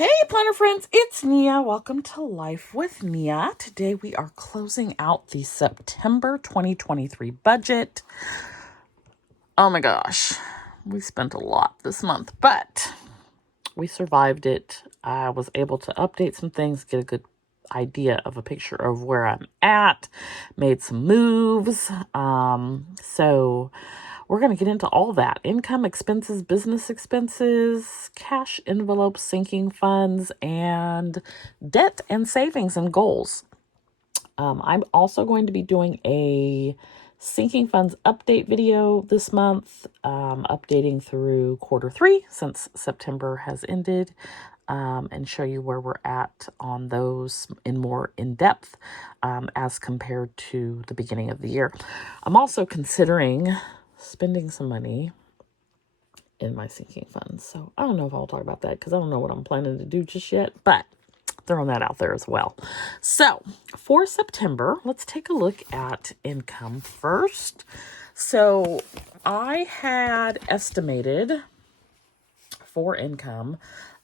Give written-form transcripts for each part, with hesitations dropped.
Hey planner friends, it's Nia. Welcome to Life with Nia. Today we are closing out the September 2023 budget. Oh my gosh, we spent a lot this month, but we survived it. I was able to update some things, get a good idea of a picture of where I'm at, made some moves. So we're going to get into all that. Income, expenses, business expenses, cash envelopes, sinking funds, and debt and savings and goals. I'm also going to be doing a sinking funds update video this month, updating through Q3 since September has ended, and show you where we're at on those in depth as compared to the beginning of the year. I'm also considering spending some money in my sinking funds. So I don't know if I'll talk about that because I don't know what I'm planning to do just yet, but throwing that out there as well. So for September, let's take a look at income first. So I had estimated for income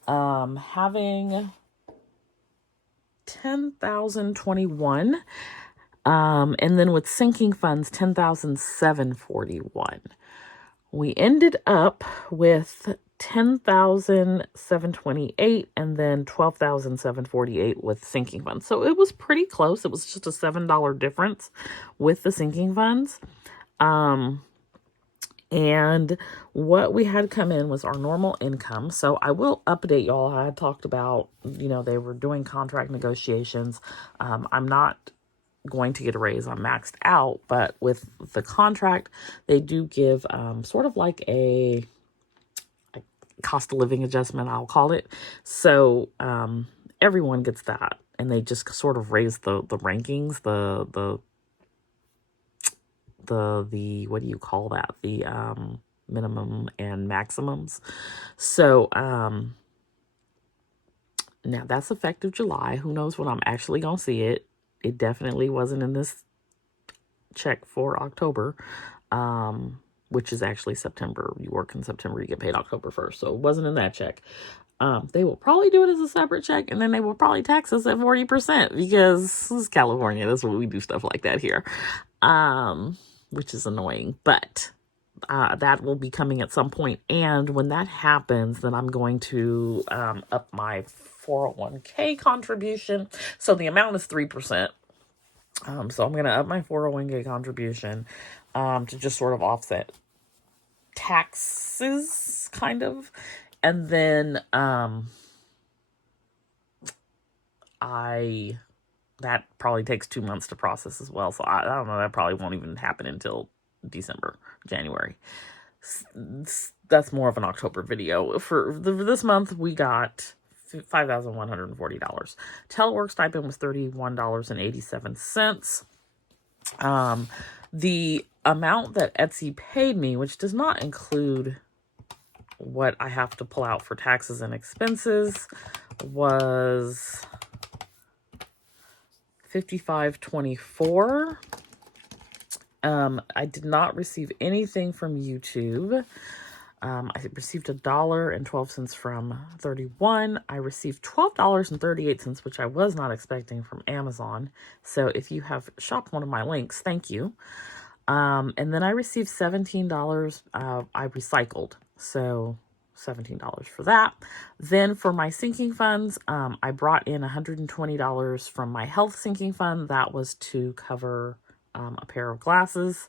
having $10,021, and then with sinking funds, $10,741. We ended up with $10,728 and then $12,748 with sinking funds. So it was pretty close. It was just a $7 difference with the sinking funds. And what we had come in was our normal income. So I will update y'all. I had talked about, they were doing contract negotiations. I'm not going to get a raise. I'm maxed out, but with the contract, they do give sort of like a cost of living adjustment, I'll call it. So everyone gets that, and they just sort of raise the rankings, the what do you call that? The minimum and maximums. So now that's effective July. Who knows when I'm actually gonna see it? It definitely wasn't in this check for October, which is actually September. You work in September, you get paid October 1st. So it wasn't in that check. They will probably do it as a separate check, and then they will probably tax us at 40% because this is California. That's what we do, stuff like that here, which is annoying. But that will be coming at some point. And when that happens, then I'm going to up my 401k contribution. So the amount is 3%. So I'm going to up my 401k contribution to just sort of offset taxes, kind of. And then that probably takes 2 months to process as well. So I don't know, that probably won't even happen until January. That's more of an October video. For this month, we got $5,140. Telework stipend was $31.87. The amount that Etsy paid me, which does not include what I have to pull out for taxes and expenses, was $55.24. I did not receive anything from YouTube. I received $1.12 from 31. I received $12.38, which I was not expecting, from Amazon. So if you have shopped one of my links, thank you. And then I received $17. I recycled, so $17 for that. Then for my sinking funds, I brought in $120 from my health sinking fund. That was to cover a pair of glasses.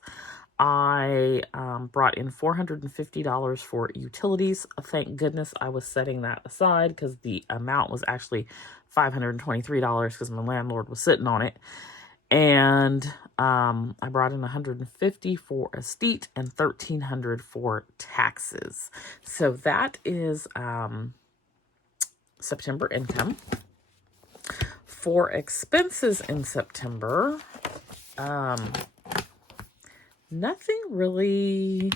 I brought in $450 for utilities. Thank goodness I was setting that aside because the amount was actually $523 because my landlord was sitting on it. And I brought in $150 for estate and $1,300 for taxes. So that is September income. For expenses in September, nothing really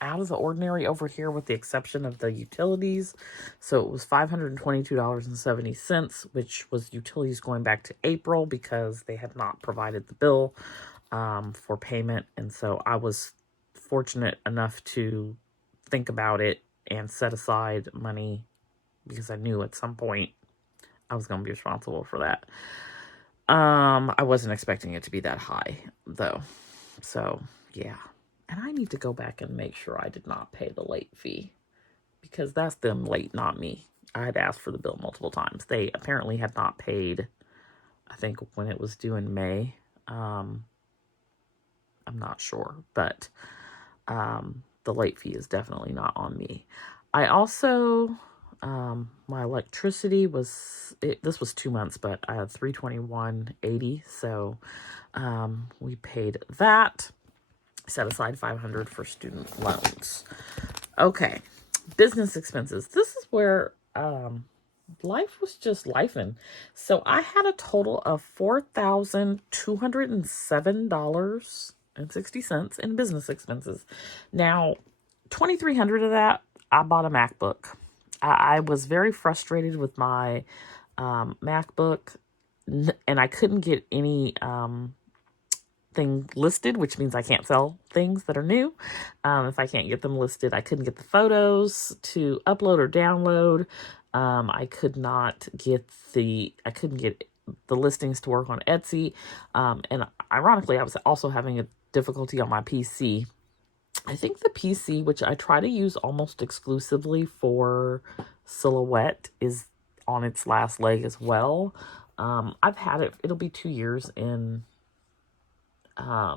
out of the ordinary over here with the exception of the utilities. So it was $522.70, which was utilities going back to April because they had not provided the bill for payment. And so I was fortunate enough to think about it and set aside money because I knew at some point I was going to be responsible for that. I wasn't expecting it to be that high, though. So, yeah. And I need to go back and make sure I did not pay the late fee, because that's them late, not me. I had asked for the bill multiple times. They apparently had not paid, I think, when it was due in May. I'm not sure, but the late fee is definitely not on me. I also, my electricity was, this was 2 months, but I had $321.80, so we paid that. Set aside $500 for student loans. Okay, business expenses. This is where life was just lifing. So I had a total of $4,207.60 in business expenses. Now, $2,300 of that, I bought a MacBook. I was very frustrated with my MacBook, and I couldn't get any thing listed, which means I can't sell things that are new. If I can't get them listed, I couldn't get the photos to upload or download. I couldn't get the listings to work on Etsy. And ironically, I was also having a difficulty on my PC. I think the PC, which I try to use almost exclusively for silhouette, is on its last leg as well. I've had it, it'll be 2 years in I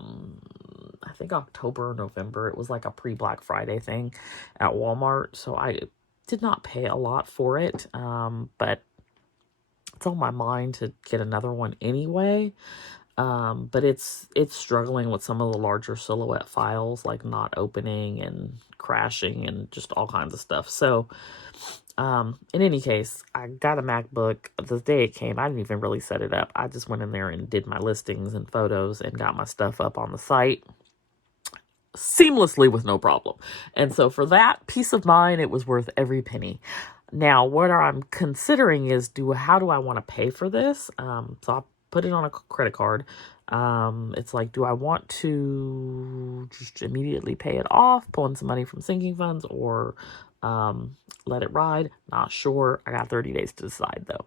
think October or November. It was like a pre-Black Friday thing at Walmart, so I did not pay a lot for it, but it's on my mind to get another one anyway. But it's struggling with some of the larger silhouette files, like not opening and crashing and just all kinds of stuff. So in any case, I got a MacBook. The day it came, I didn't even really set it up. I just went in there and did my listings and photos and got my stuff up on the site seamlessly with no problem. And so for that peace of mind, it was worth every penny. Now, what I'm considering is, how do I want to pay for this? So I put it on a credit card. It's like, do I want to just immediately pay it off, pull in some money from sinking funds, or let it ride? Not sure. I got 30 days to decide, though.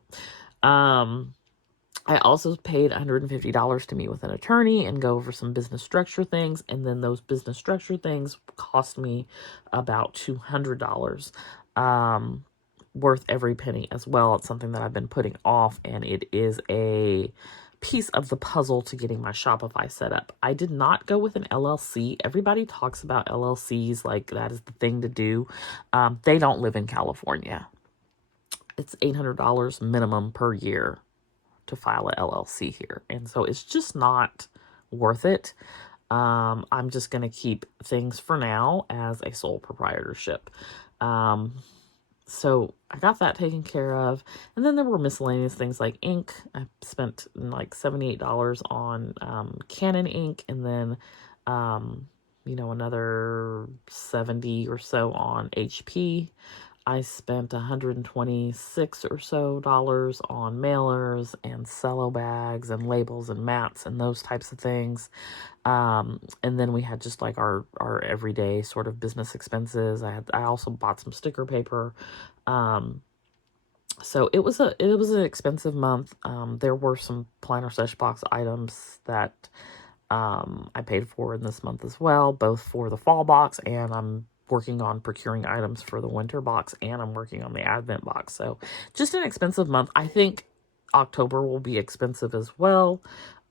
I also paid $150 to meet with an attorney and go over some business structure things. And then those business structure things cost me about $200, worth every penny as well. It's something that I've been putting off, and it is a piece of the puzzle to getting my Shopify set up. I did not go with an LLC. Everybody talks about LLCs like that is the thing to do. They don't live in California. It's $800 minimum per year to file a LLC here. And so it's just not worth it. I'm just going to keep things for now as a sole proprietorship. So I got that taken care of. And then there were miscellaneous things like ink. I spent like $78 on Canon ink, and then another 70 or so on HP. I spent $126 or so on mailers and cello bags and labels and mats and those types of things. And then we had just like our everyday sort of business expenses. I also bought some sticker paper. So it was an expensive month. There were some planner sesh box items that I paid for in this month as well, both for the fall box, and I'm working on procuring items for the winter box, and I'm working on the Advent box. So just an expensive month. I think October will be expensive as well.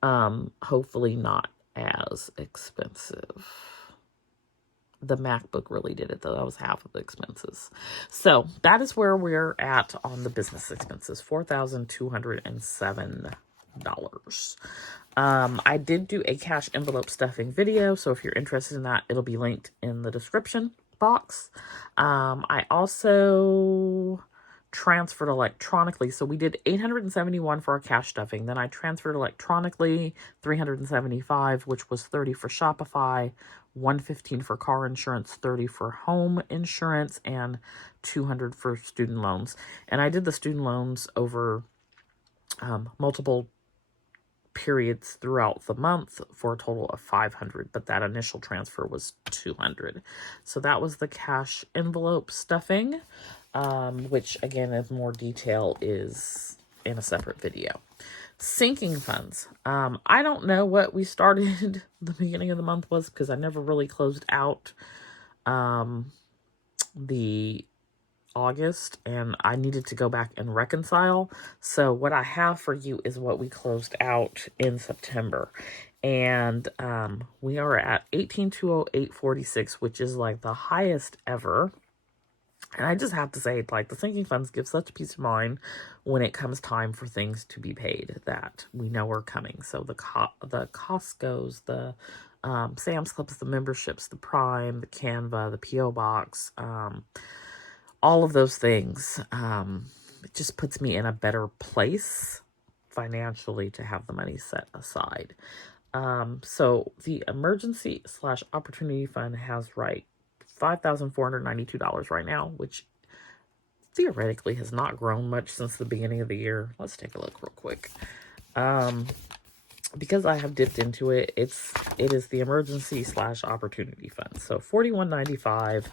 Hopefully not as expensive. The MacBook really did it, though. That was half of the expenses. So that is where we're at on the business expenses, $4,207. I did do a cash envelope stuffing video, so if you're interested in that, it'll be linked in the description box. I also transferred electronically. So we did $871 for our cash stuffing. Then I transferred electronically $375, which was $30 for Shopify, $115 for car insurance, $30 for home insurance, and $200 for student loans. And I did the student loans over multiple periods throughout the month for a total of $500, but that initial transfer was $200. So that was the cash envelope stuffing, which again, in more detail, is in a separate video. Sinking funds. I don't know what we started the beginning of the month was, because I never really closed out the August, and I needed to go back and reconcile. So what I have for you is what we closed out in September. And we are at 18,208.46, which is like the highest ever. And I just have to say, like, the sinking funds give such peace of mind when it comes time for things to be paid that we know are coming. So the Costco's, the Sam's Clubs, the memberships, the Prime, the Canva, the P.O. Box, all of those things, it just puts me in a better place financially to have the money set aside. So the emergency / opportunity fund has $5,492 right now, which theoretically has not grown much since the beginning of the year. Let's take a look real quick. Because I have dipped into it, it is the emergency / opportunity fund. So $41.95.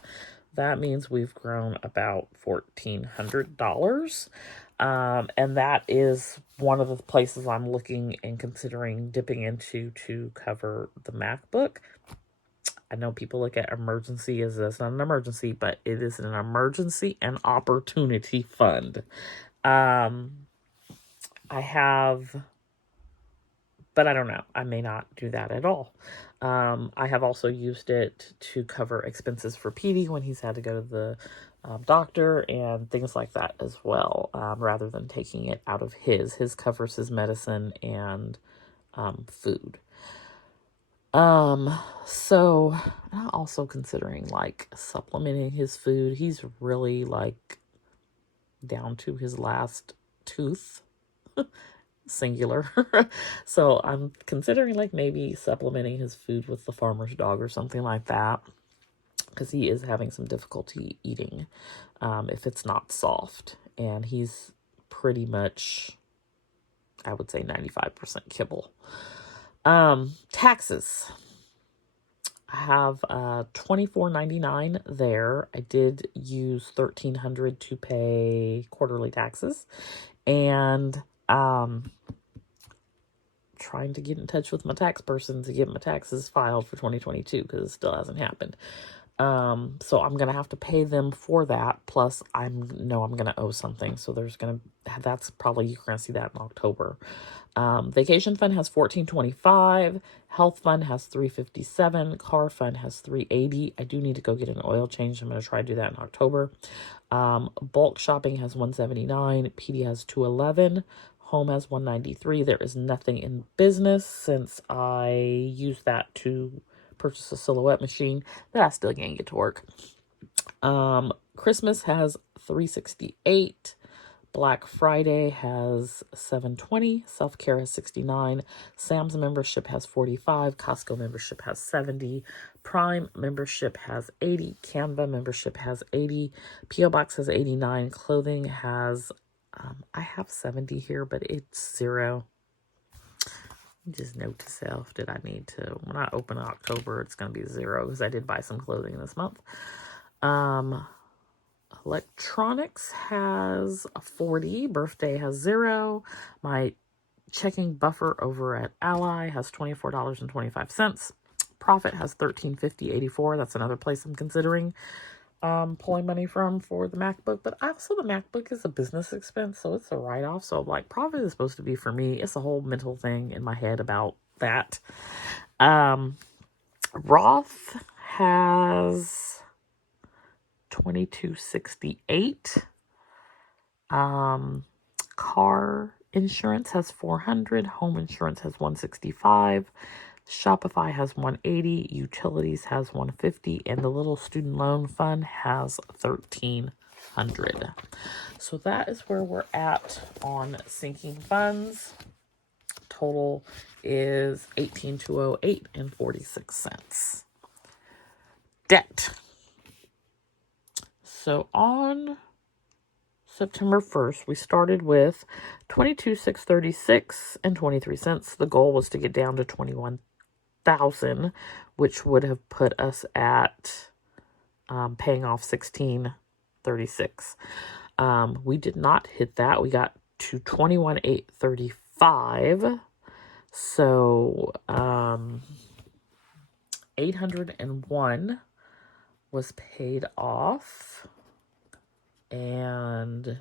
That means we've grown about $1,400. And that is one of the places I'm looking and considering dipping into to cover the MacBook. I know people look at emergency as that's not an emergency, but it is an emergency and opportunity fund. I have, but I don't know. I may not do that at all. I have also used it to cover expenses for Petey when he's had to go to the doctor and things like that as well, rather than taking it out of his. His covers his medicine and food. So I'm also considering like supplementing his food. He's really like down to his last tooth, singular. So I'm considering like maybe supplementing his food with the farmer's dog or something like that, because he is having some difficulty eating if it's not soft, and he's pretty much, I would say, 95% kibble. Taxes. I have $24.99 there. I did use $1,300 to pay quarterly taxes, and trying to get in touch with my tax person to get my taxes filed for 2022, because it still hasn't happened. So I'm going to have to pay them for that. Plus I'm going to owe something. So that's probably, you're going to see that in October. Vacation fund has $1,425. Health fund has $357. Car fund has $380. I do need to go get an oil change. I'm going to try to do that in October. Bulk shopping has $179. PD has $211. Home has $193. There is nothing in business since I used that to purchase a silhouette machine that I still can't get to work. Christmas has $368. Black Friday has $720. Self-care has $69. Sam's membership has $45. Costco membership has $70. Prime membership has $80. Canva membership has $80. P.O. Box has $89. Clothing has, I have $70 here, but it's $0. Just note to self that I need to, when I open October, it's going to be $0 because I did buy some clothing this month. Electronics has a $40. Birthday has $0. My checking buffer over at Ally has $24.25. Profit has $13.50.84. That's another place I'm considering pulling money from for the MacBook. But also the MacBook is a business expense, so it's a write-off. So like, profit is supposed to be for me. It's a whole mental thing in my head about that. Roth has $22.68. Car insurance has $400. Home insurance has $165. Shopify has $180. Utilities has $150. And the little student loan fund has $1,300. So that is where we're at on sinking funds. Total is $18,208.46. Debt. So on September 1st, we started with $22,636 and 23 cents. The goal was to get down to 21,000, which would have put us at paying off $16,36. We did not hit that. We got to 21,835. So 801 was paid off, and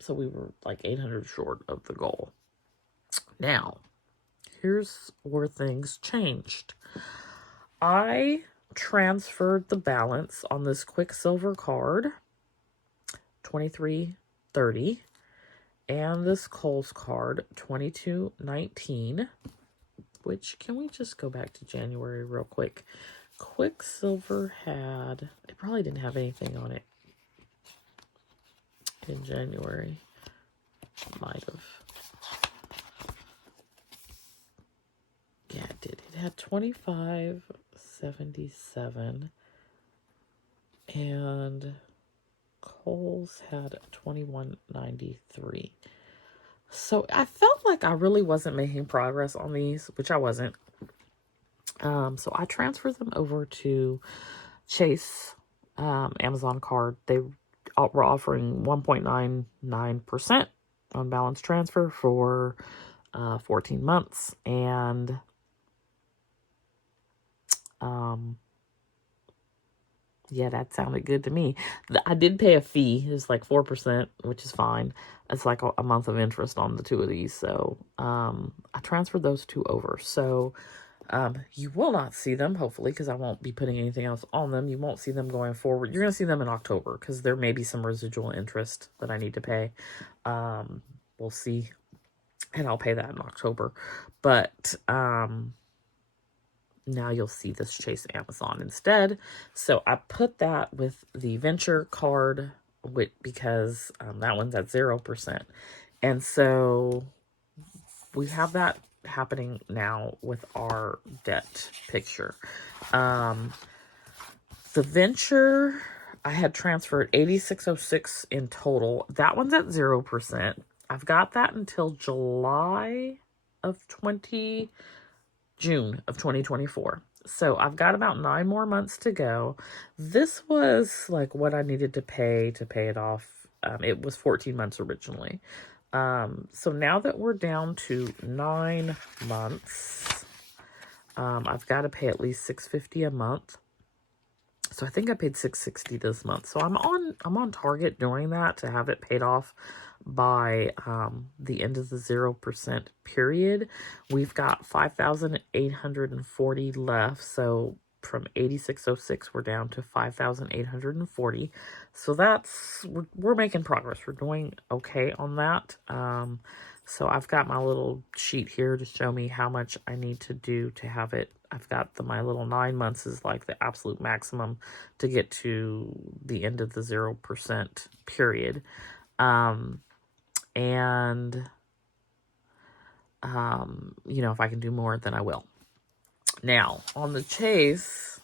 so we were like 800 short of the goal. Now, here's where things changed. I transferred the balance on this Quicksilver card, $23.30, and this Kohl's card, $22.19. Which, can we just go back to January real quick? Quicksilver had, it probably didn't have anything on it in January. Might have. Yeah, it did. It had $25.77, and Kohl's had $21.93. So I felt like I really wasn't making progress on these, which I wasn't. So I transferred them over to Chase Amazon card. They were offering 1.99% on balance transfer for 14 months. And yeah, that sounded good to me. I did pay a fee. It's like 4%, which is fine. It's like a month of interest on the two of these. So I transferred those two over. So you will not see them, hopefully, because I won't be putting anything else on them. You won't see them going forward. You're going to see them in October because there may be some residual interest that I need to pay. We'll see. And I'll pay that in October. But now you'll see this Chase Amazon instead. So I put that with the Venture card because that one's at 0%. And so we have that happening now with our debt picture. The Venture, I had transferred $86.06 in total. That one's at 0%. I've got that until June of 2024. So I've got about 9 more months to go. This was like what I needed to pay it off. It was 14 months originally. So now that we're down to 9 months, I've got to pay at least $650 a month. So I think I paid $660 this month. So I'm on target doing that to have it paid off by the end of the 0% period. We've got 5,840 left. So from 8606 we're down to 5,840. So we're making progress. We're doing okay on that. So I've got my little sheet here to show me how much I need to do to have it. I've got my little 9 months is like the absolute maximum to get to the end of the 0% period. If I can do more, then I will. Now, on the Chase,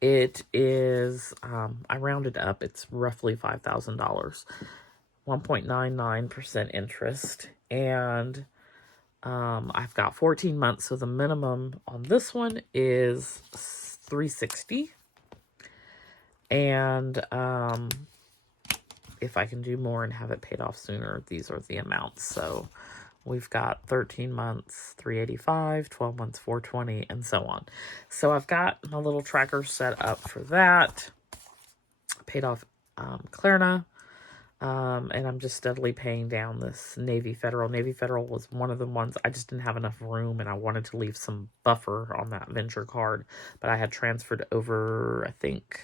it is, I rounded up, it's roughly $5,000, 1.99% interest, and I've got 14 months, so the minimum on this one is $360, and if I can do more and have it paid off sooner, these are the amounts. So we've got 13 months, $385, 12 months, $420, and so on. So I've got my little tracker set up for that. Paid off Klarna, and I'm just steadily paying down this Navy Federal. Navy Federal was one of the ones I just didn't have enough room, and I wanted to leave some buffer on that Venture card, but I had transferred over, I think,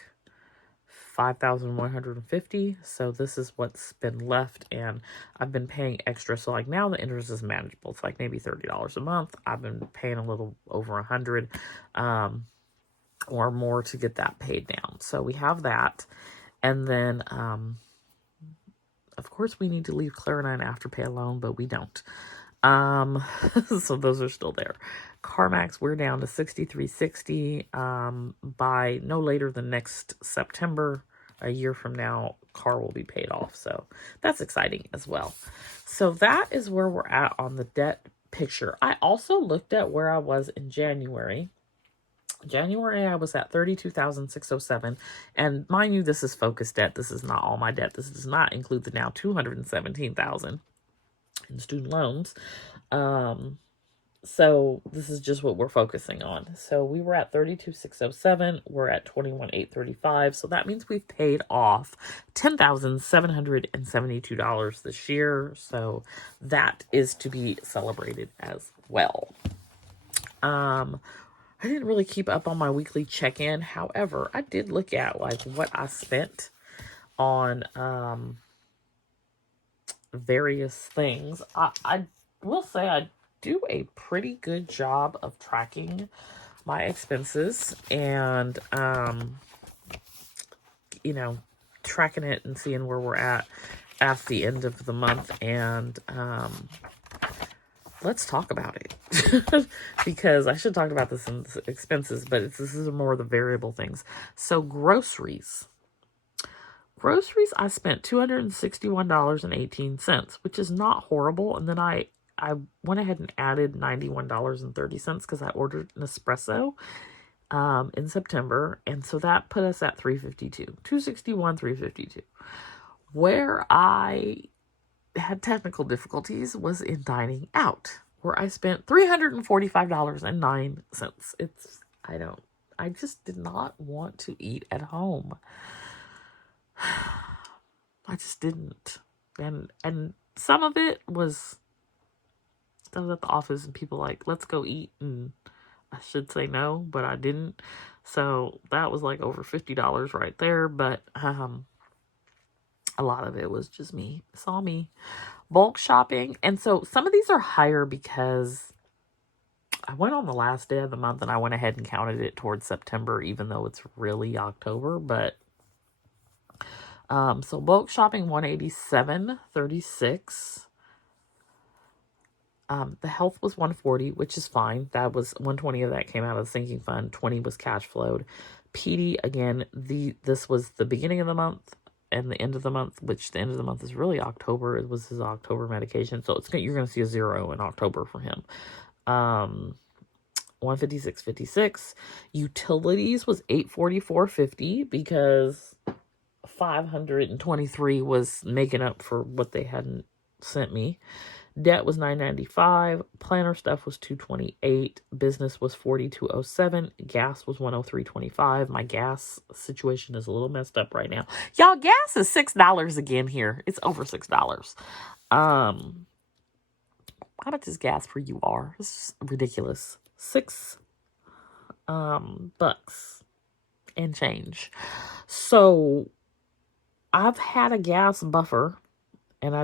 5,150. So this is what's been left, and I've been paying extra. So like now the interest is manageable. It's like maybe $30 a month. I've been paying a little over 100 or more to get that paid down. So we have that, and then of course we need to leave Klarna and Afterpay alone, but we don't. So those are still there. CarMax, we're down to $63.60. By no later than next September, a year from now, car will be paid off. So that's exciting as well. So that is where we're at on the debt picture. I also looked at where I was in January. January, I was at $32,607. And mind you, this is focused debt. This is not all my debt. This does not include the now $217,000 in student loans. So this is just what we're focusing on. So we were at $32,607. We're at $21,835. So that means we've paid off $10,772 this year. So that is to be celebrated as well. I didn't really keep up on my weekly check-in. However, I did look at like what I spent on various things. I will say I do a pretty good job of tracking my expenses and, you know, tracking it and seeing where we're at the end of the month. And, let's talk about it because I should talk about this in expenses, but this is more the variable things. So groceries, I spent $261.18, which is not horrible. And then I went ahead and added $91.30 because I ordered an espresso in September. And so that put us at $352. Where I had technical difficulties was in dining out, where I spent $345.09. I just did not want to eat at home. I just didn't. And some of it was, I was at the office and people like, let's go eat. And I should say no, but I didn't. So that was like over $50 right there. But a lot of it was just me. It's all me. Bulk shopping. And so some of these are higher because I went on the last day of the month and I went ahead and counted it towards September, even though it's really October. But so bulk shopping, $187.36. The health was $140, which is fine. That was $120 of that came out of the sinking fund. $20 was cash flowed. PD, again, this was the beginning of the month and the end of the month, which the end of the month is really October. It was his October medication. So you're going to see a 0 in October for him. $156.56. Utilities was $844.50 because $523 was making up for what they hadn't sent me. Debt was $995. Planner stuff was $228. Business was $4207. Gas was $103.25. My gas situation is a little messed up right now. Y'all, gas is $6 again here. It's over $6. How much is gas for you are? It's ridiculous. $6 bucks and change. So I've had a gas buffer, and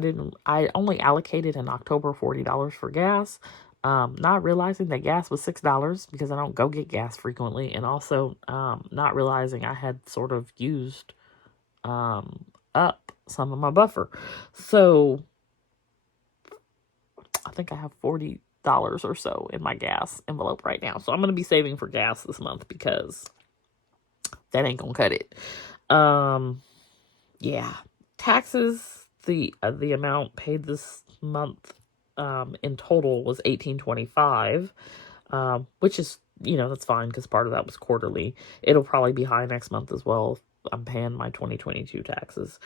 I only allocated in October $40 for gas, not realizing that gas was $6 because I don't go get gas frequently, and also not realizing I had sort of used up some of my buffer. So I think I have $40 or so in my gas envelope right now. So I'm going to be saving for gas this month because that ain't going to cut it. Yeah. Taxes, the amount paid this month in total was $1,825, which is, that's fine because part of that was quarterly. It'll probably be high next month as well. I'm paying my 2022 taxes.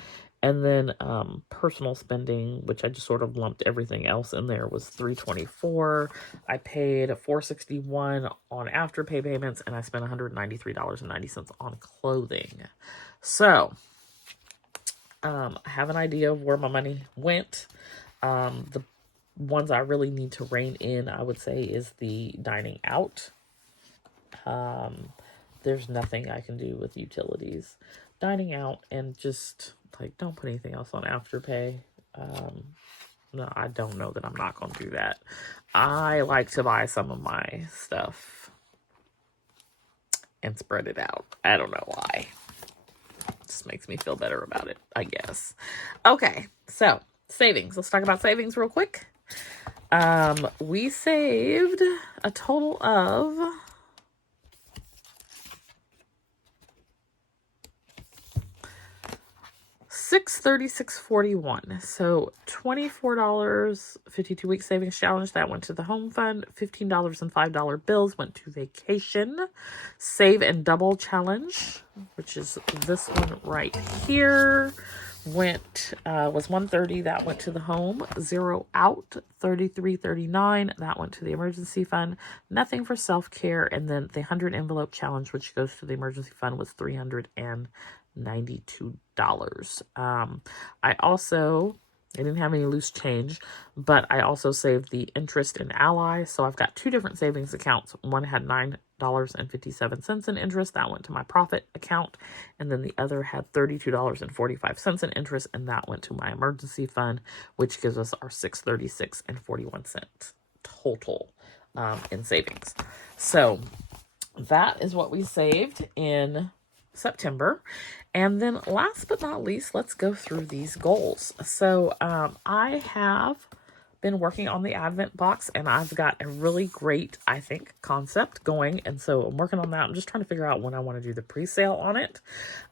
And then personal spending, which I just sort of lumped everything else in there, was $324. I paid $461 on afterpay payments, and I spent $193.90 on clothing. So I have an idea of where my money went. The ones I really need to rein in, I would say, is the dining out. There's nothing I can do with utilities. Dining out, and just don't put anything else on afterpay. No, I don't know that I'm not going to do that. I like to buy some of my stuff and spread it out. I don't know why. Just makes me feel better about it, I guess. Okay, so savings. Let's talk about savings real quick. We saved a total of $636.41. So $24, 52-week savings challenge, that went to the home fund. $15 and $5 bills went to vacation. Save and double challenge, which is this one right here, was $130, that went to the home. Zero out, $33.39, that went to the emergency fund. Nothing for self-care, and then the 100 envelope challenge, which goes to the emergency fund, was $392. I didn't have any loose change, but I also saved the interest in Ally. So I've got two different savings accounts. One had $9.57 in interest. That went to my profit account. And then the other had $32.45 in interest. And that went to my emergency fund, which gives us our $636.41 total in savings. So that is what we saved in September. And then last but not least, let's go through these goals. So I have been working on the Advent box, and I've got a really great, I think, concept going. And so I'm working on that. I'm just trying to figure out when I want to do the pre-sale on it.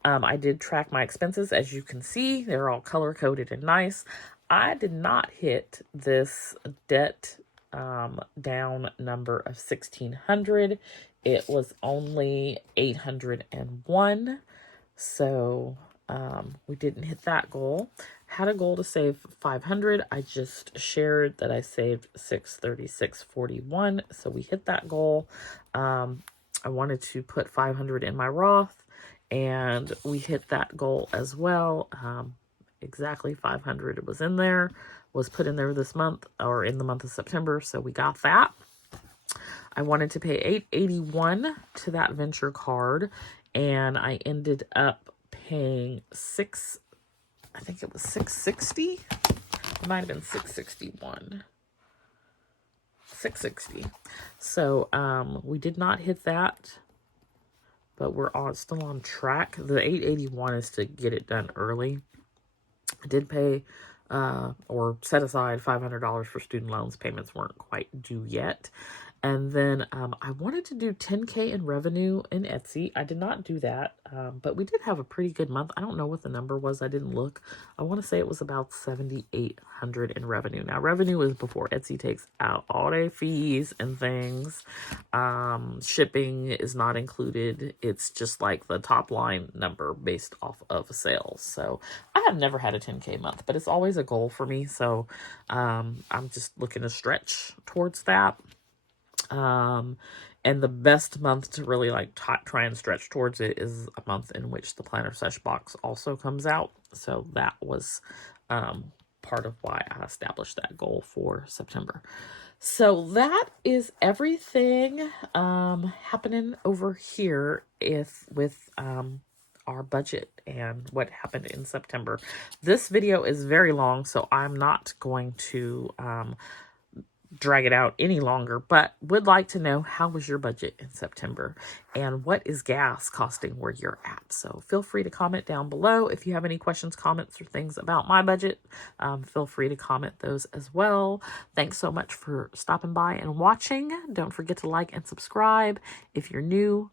I did track my expenses. As you can see, they're all color-coded and nice. I did not hit this debt down number of $1,600. It was only $801. So we didn't hit that goal. Had a goal to save $500. I just shared that I saved $636.41. So we hit that goal. I wanted to put $500 in my Roth, and we hit that goal as well. Exactly $500 was in there, was put in there this month, or in the month of September. So we got that. I wanted to pay $881 to that venture card, and I ended up paying I think it was $660. It might have been $661. $660. So we did not hit that, but we're still on track. The $881 is to get it done early. I did pay or set aside $500 for student loans. Payments weren't quite due yet. And then I wanted to do 10K in revenue in Etsy. I did not do that, but we did have a pretty good month. I don't know what the number was. I didn't look. I want to say it was about $7,800 in revenue. Now, revenue is before Etsy takes out all their fees and things. Shipping is not included. It's just like the top line number based off of sales. So I have never had a 10K month, but it's always a goal for me. So I'm just looking to stretch towards that. And the best month to really like try and stretch towards it is a month in which the Planner Sesh box also comes out. So that was part of why I established that goal for September. So that is everything happening over here with our budget and what happened in September. This video is very long, so I'm not going to drag it out any longer, but would like to know, how was your budget in September, and what is gas costing where you're at? So feel free to comment down below. If you have any questions, comments, or things about my budget, feel free to comment those as well. Thanks so much for stopping by and watching. Don't forget to like and subscribe. If you're new,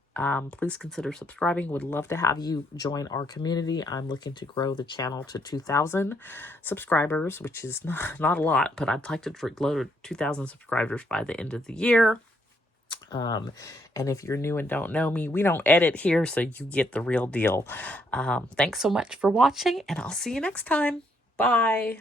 please consider subscribing. Would love to have you join our community. I'm looking to grow the channel to 2,000 subscribers, which is not a lot, but I'd like to grow to 2,000 subscribers by the end of the year. And if you're new and don't know me, we don't edit here, so you get the real deal. Thanks so much for watching, and I'll see you next time. Bye.